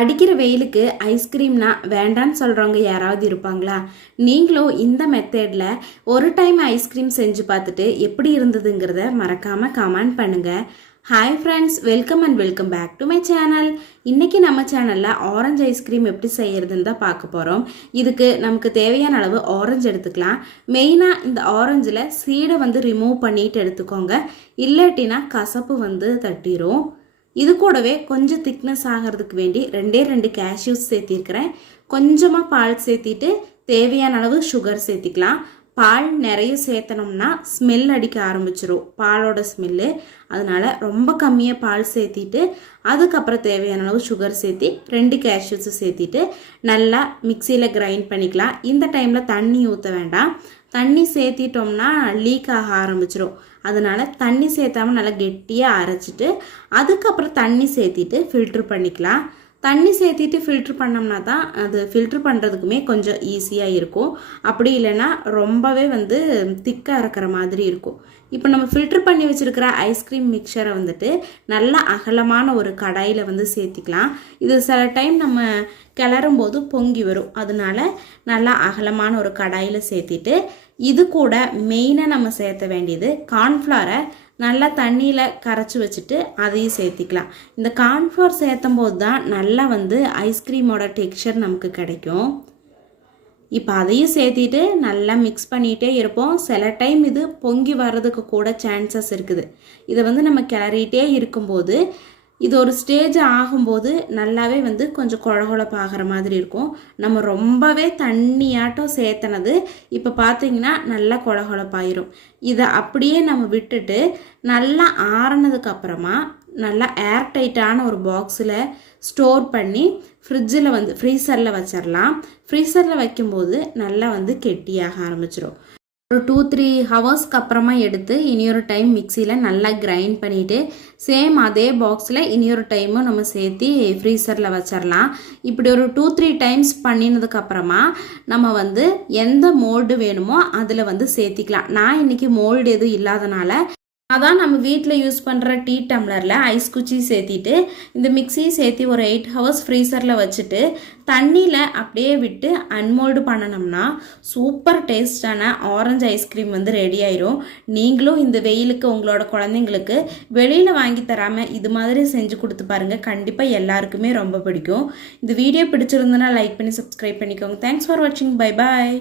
அடிக்கிற வெயிலுக்கு ஐஸ்கிரீம்னா வேண்டான்னு சொல்கிறவங்க யாராவது இருப்பாங்களா? நீங்களும் இந்த மெத்தடில் ஒரு டைம் ஐஸ்கிரீம் செஞ்சு பார்த்துட்டு எப்படி இருந்ததுங்கிறத மறக்காமல் கமெண்ட் பண்ணுங்கள். Hi friends, welcome and welcome back to my channel. இன்றைக்கி நம்ம சேனலில் ஆரஞ்சு ஐஸ்கிரீம் எப்படி செய்கிறதுன்னு தான் பார்க்க போகிறோம். இதுக்கு நமக்கு தேவையான அளவு ஆரஞ்சு எடுத்துக்கலாம். மெயினாக இந்த ஆரஞ்சில் சீடை ரிமூவ் பண்ணிட்டு எடுத்துக்கோங்க, இல்லாட்டினா கசப்பு தட்டிரும். இது கூடவே கொஞ்சம் திக்னஸ் ஆகிறதுக்கு வேண்டி ரெண்டு கேஷ்யூஸ் சேர்த்திருக்கிறேன். கொஞ்சமாக பால் சேர்த்திட்டு தேவையான அளவு சுகர் சேர்த்திக்கலாம். பால் நிறைய சேர்த்தனோம்னா ஸ்மெல் அடிக்க ஆரம்பிச்சிரும், பாலோட ஸ்மெல்லு. அதனால் ரொம்ப கம்மியாக பால் சேர்த்திட்டு அதுக்கப்புறம் தேவையான அளவு சுகர் சேர்த்தி 2 கேஷ்யூஸு சேர்த்திட்டு நல்லா மிக்சியில் கிரைண்ட் பண்ணிக்கலாம். இந்த டைமில் தண்ணி ஊற்ற வேண்டாம். தண்ணி சேர்த்திட்டோம்னா லீக் ஆக ஆரம்பிச்சிடும். அதனால் தண்ணி சேர்த்தாமல் நல்லா கெட்டியாக அரைச்சிட்டு அதுக்கப்புறம் தண்ணி சேர்த்திட்டு ஃபில்ட்ரு பண்ணிக்கலாம். தண்ணி சேர்த்திட்டு ஃபில்ட்ரு பண்ணோம்னா தான் அது ஃபில்ட்ரு பண்ணுறதுக்குமே கொஞ்சம் ஈஸியாக இருக்கும். அப்படி இல்லைன்னா ரொம்பவே திக்காக இருக்கிற மாதிரி இருக்கும். இப்போ நம்ம ஃபில்ட்ரு பண்ணி வச்சுருக்கிற ஐஸ்கிரீம் மிக்சரை நல்லா அகலமான ஒரு கடாயில் சேர்த்திக்கலாம். இது சில டைம் நம்ம கிளறும் போது பொங்கி வரும். அதனால நல்லா அகலமான ஒரு கடாயில் சேர்த்திட்டு இது கூட மெயினாக நம்ம சேர்த்த வேண்டியது கார்ன்ஃப்ளவரை நல்லா தண்ணியில் கரைச்சி வச்சுட்டு அதையும் சேர்த்திக்கலாம். இந்த கார்ன்ஃப்ளவர் சேர்த்தும் போது தான் நல்லா ஐஸ்கிரீமோட டெக்ஸ்சர் நமக்கு கிடைக்கும். இப்போ அதையும் சேர்த்திட்டு நல்லா மிக்ஸ் பண்ணிகிட்டே இருப்போம். சில டைம் இது பொங்கி வர்றதுக்கு கூட சான்சஸ் இருக்குது. இதை நம்ம கிளறிட்டே இருக்கும்போது இது ஒரு ஸ்டேஜ் ஆகும்போது நல்லாவே கொஞ்சம் குழகுழப்பாகிற மாதிரி இருக்கும். நம்ம ரொம்பவே தண்ணியாட்டம் சேர்த்தனது இப்போ பார்த்தீங்கன்னா நல்லா குழகுழப்பாயிரும். இதை அப்படியே நம்ம விட்டுட்டு நல்லா ஆறுனதுக்கு அப்புறமா நல்லா ஏர் டைட்டான ஒரு பாக்ஸில் ஸ்டோர் பண்ணி ஃப்ரிட்ஜில் ஃப்ரீசரில் வச்சிடலாம். ஃப்ரீசரில் வைக்கும்போது நல்லா கெட்டியாக ஆரம்பிச்சிடும். ஒரு 2-3 ஹவர்ஸ்க்கு அப்புறமா எடுத்து இனியொரு டைம் மிக்சியில் நல்லா கிரைண்ட் பண்ணிவிட்டு சேம் அதே பாக்ஸில் இனியொரு டைமும் நம்ம சேர்த்து ஃப்ரீசரில் வச்சிடலாம். இப்படி ஒரு 2-3 டைம்ஸ் பண்ணினதுக்கப்புறமா நம்ம எந்த மோல்டு வேணுமோ அதில் சேர்த்திக்கலாம். நான் இன்றைக்கி மோல்டு எதுவும் இல்லாதனால அதான் நம்ம வீட்டில் யூஸ் பண்ணுற டீ டம்ளரில் ஐஸ் குச்சி சேர்த்திட்டு இந்த மிக்ஸியை சேர்த்தி ஒரு 8 ஹவர்ஸ் ஃப்ரீசரில் வச்சுட்டு தண்ணியில் அப்படியே விட்டு அன்மோல்டு பண்ணணும்னா சூப்பர் டேஸ்டான ஆரஞ்சு ஐஸ்கிரீம் ரெடி ஆயிரும். நீங்களும் இந்த வெயிலுக்கு உங்களோட குழந்தைங்களுக்கு வெளியில் வாங்கி தராமல் இது மாதிரி செஞ்சு கொடுத்து பாருங்கள். கண்டிப்பாக எல்லாருக்குமே ரொம்ப பிடிக்கும். இந்த வீடியோ பிடிச்சிருந்தனா லைக் பண்ணி சப்ஸ்கிரைப் பண்ணிக்கோங்க. தேங்க்ஸ் ஃபார் வாட்சிங். Bye bye.